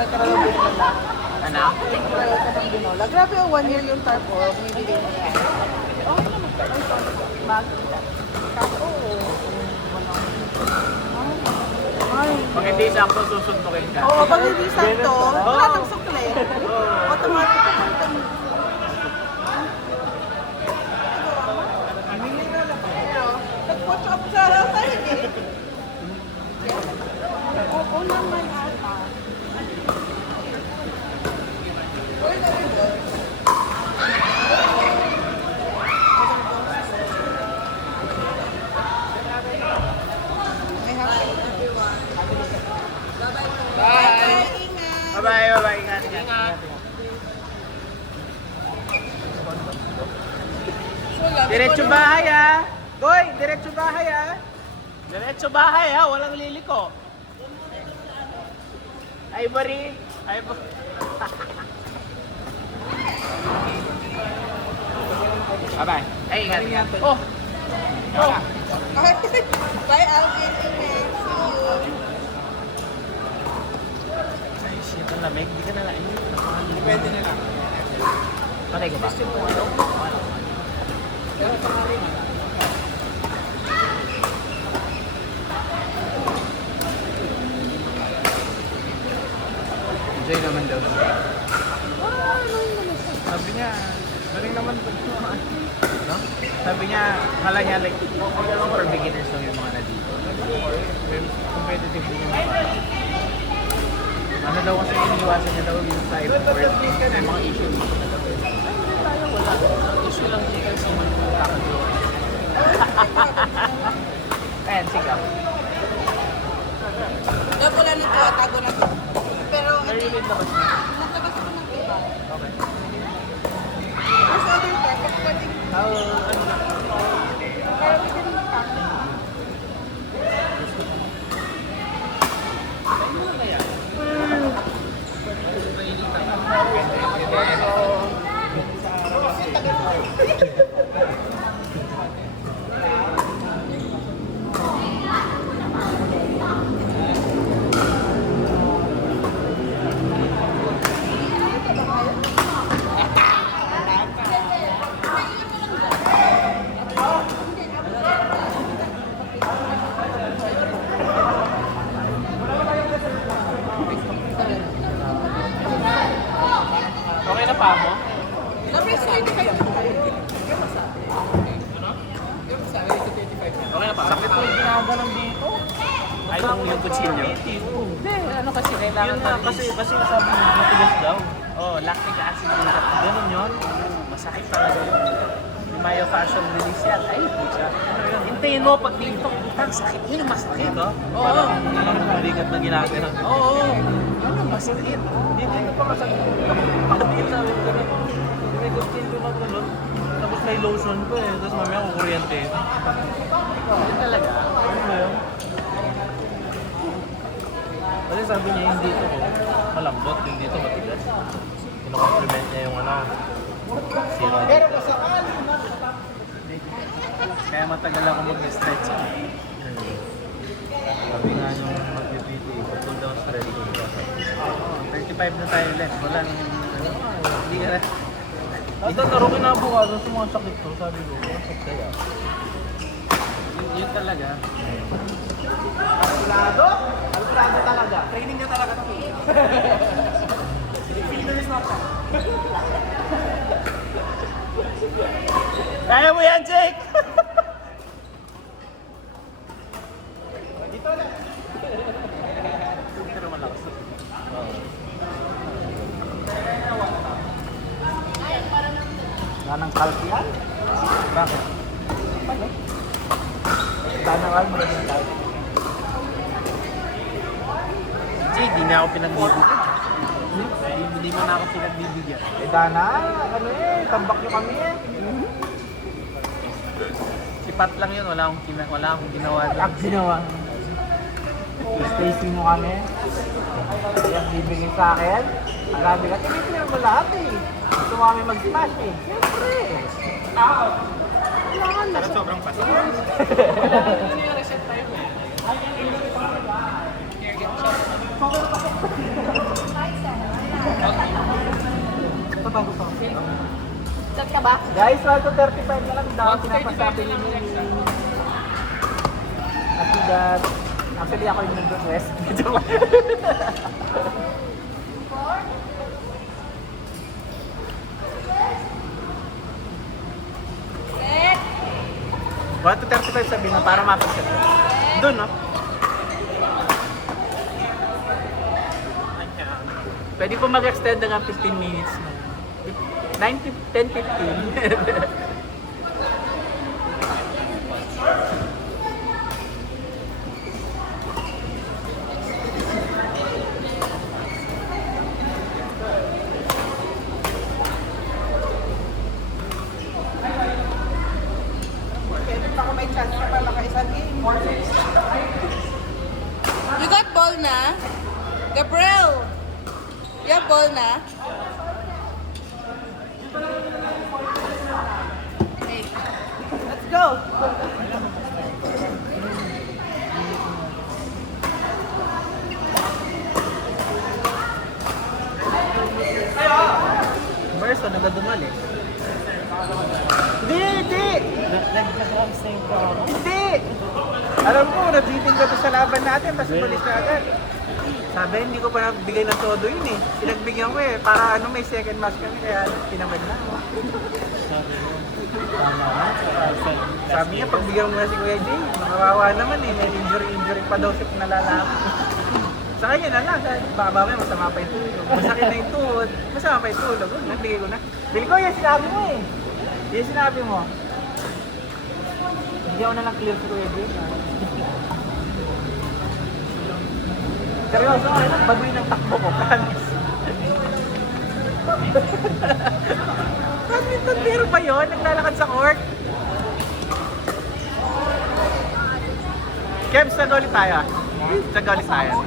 Tagal ka na lang binola. Ano? Tagal ka na binola. Grabe yung 1 year yung tarpo. Bumibili mo yan. Oo naman ba? Maganda. Oo. Ay. Pag hindi sakto, susuntukin ka. Oo, pag hindi sakto, wala nang sukli. Automatic ka pang kami. Nag-watch up sa hindi. Oo naman ata. Uy, narinig. May happy everyone. Bye! Ingat. Bye-bye, ingat, ingat. Diretso bahay ah! Goy, diretso bahay ah! Diretso bahay ah, walang liliko. Ivory! Ivory! Bye-bye. Ay, ingat, ingat. Oh! Oh! Bye, Alvin. Ingat. See you. Ay, shit, ang lamig. Di ka na lang. Depende na lang. Patay ko ba? Enjoy naman daw. Sabi niya, galing naman po. No? Sabi niya, kala niya like, super beginners lang yung mga na dito. Competitive din yung mga. Ano daw kasi iniwasan niya daw yung sa airport. May mga issue dito na daw. Ay, hindi tayo, wala. Issue lang siya kasi yung kakagawa. Ayan, sigaw. Dapat wala na ito, tago na ito. Pero, Narinig na ba siya? naglabas ako ng iba. Okay. There's other topic, pwedeng, Ano na? pero we didn't talk. Okay na pa mo? Dapat sa 25 na tayo. Okay na pa? Sakit po yung ginagalang dito. Ay, yung kutsilyo. Hindi, ano kasi kailangan Yun nga, kasi sabi mo, matigas daw. Oh, lactic acid yung ganun yun. Masakit talaga yun. Yung myofascial release yan. Ay, pucha. Hintayin mo pag dito. Ang sakit. Yun yung masakit. Ito? Oo. Parang maligat na ginagano. Oo. Yun yung masakit. Hindi dito pa masakit. Hindi sabi ko ganun. May kutsilyo na ganun. Tapos may lotion ko eh. Tapos mamaya kukuryente. Yun talaga. Ano ba yun? Kasi sabi niya yung dito ko, malambot, yung dito matigas. Kino-compliment niya yung ano, sira dito. Kaya matagal ako mag-stretch. Sabi nga yung mag-PT, cool down stress. 35 na tayo ulit. Wala nang, hindi ka na. Ito na rin kinabukasan sa mga sakit to, sabi ko, masakit kaya. Yun talaga. Alfredo? Alfredo talaga. Training niya talaga ito. Fitness na siya. Kaya mo yan, Jake! Dito na. Pero malakas. Nanang kalpi yan? Bakit? Nanang kalpi mo rin yung kalpi. Jake, di na ako pinagbibigyan. Hindi mo na ako pinagbibigyan. Eh Dana, ano eh, tambak nyo kami eh. Sipat lang yun, wala akong ginawa doon. Ang ginawa. Stacey mo kami. Yung bibigay sa akin. Ang grabe ka, tinitin mo lahat eh. Gusto mo kami mag-smash eh. Siyempre. Kailangan na. Sobrang pasok. Here, get shot. ka ba? Guys, 1 to 35 na lang daw. Pinapasabi ni After that, actually ako yung nag-request. Joke lang. 1 to 35 sabihin na para mapagkat. Doon, no? Pwede po mag-extend ng 15 minutes na. 10-15. Ako may chance na para makaisang game. You got ball na? Gabriel! You have ball na? Hey. Let's go! Verso, nagadumal eh. Hindi! Nag-drums na yung promo. Hindi! Alam ko, nabitin ka to sa laban natin, tapos umalis ka agad. Sabi, hindi ko pa nagbigay ng todo yun eh. Pinagbigyan ko eh, para ano may second match kami, kaya tinamad na ako. Tama na. Sabi niya, pagbigyan mo na si Kuya Jay, makawawa naman eh, may injury pa daw siya nalalaman. Sa kanya na lang, baka mamaya masama pa yung tulog. Masakit na yung tuhod, masama pa yung tulog. Nagbigay ko na. Bili ko, yan sinabi mo eh. Yan sinabi mo. Hindi ako na lang clear si Kuya Jay. Seryoso, ano? Baguhin ng takbo ko, promise. Badminton player ba yun? Naglalakad sa court? Kebs, nag-ulit tayo. Nag-ulit tayo.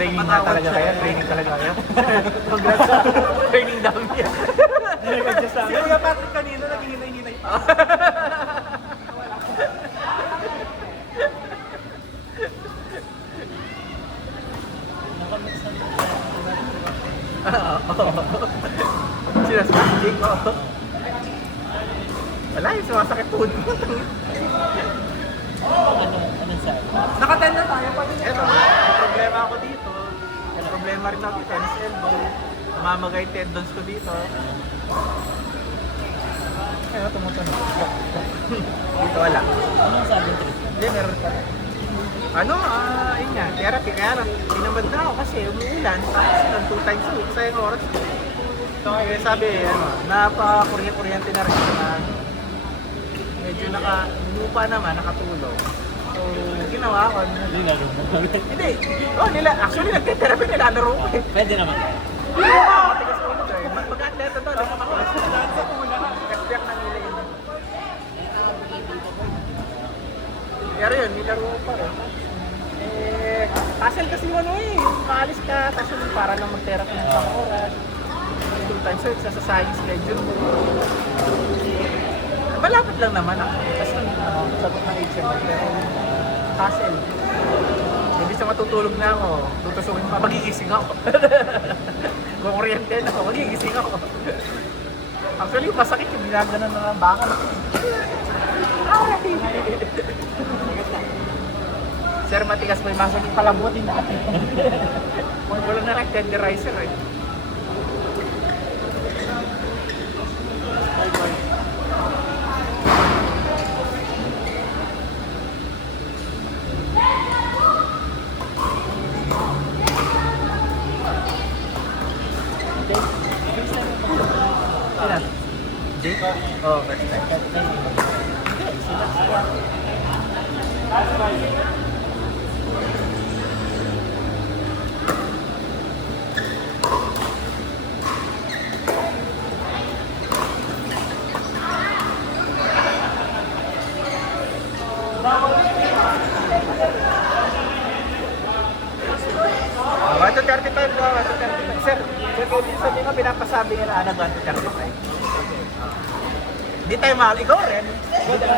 Training na talaga kaya? Training talaga kaya? Congrats sa training dami yan. Si Kuya Patrick kanina naghihinay-hinay pa. Sila spastic? Oo. Wala yung sumasakit tuhod ko. Anong sabi? Naka-10 na tayo pa din. Eto, may problema ako dito. May problema rin ako dito. Tennis elbow. Namamagay tendons ko dito. Ano, tumutunog. Dito wala. Anong sabi ng Hindi, meron pa. Ano, yun nga, therapy. Kaya lang, tinamad na ako kasi umuulan. Tapos 2 times a week. Sayang oras. Kaya sabi, ano, napaka-kuryente na rin. Medyo lupa naman, nakatulog. So, ginawa ko. Linalo mo. Hindi. Oh, actually, nagte-therapy, nilalaro ko eh. Pwede naman. Matigas ulo ko eh. Mag-atleta to. Sa una, kaspiyak na nila yun. Pero yun, nilaro ko pa rin. Hassle kasi yung ano eh. Maalis ka, tapos yun, para lang mag-therapy ng isang oras. 2 times a week, sasasayang schedule mo. Malapit lang naman ako. Kasi sagot ng HMO. Pero hassle. Hindi sa matutulog na ako. Tutusukin pa. Magigising ako. Kung kuryente na ako, magigising ako. Actually, masakit yung ginaganan na ng baka. Sir, matigas mo yung masakit palambutin natin. Wala na nag-tenderizer eh. Ilan? Jake? Oo, first time. Hindi, sila. Sir, Kaya din sabi ko, pinapasabi nila, nag-1 to 35. Hindi tayo mahal, ikaw rin.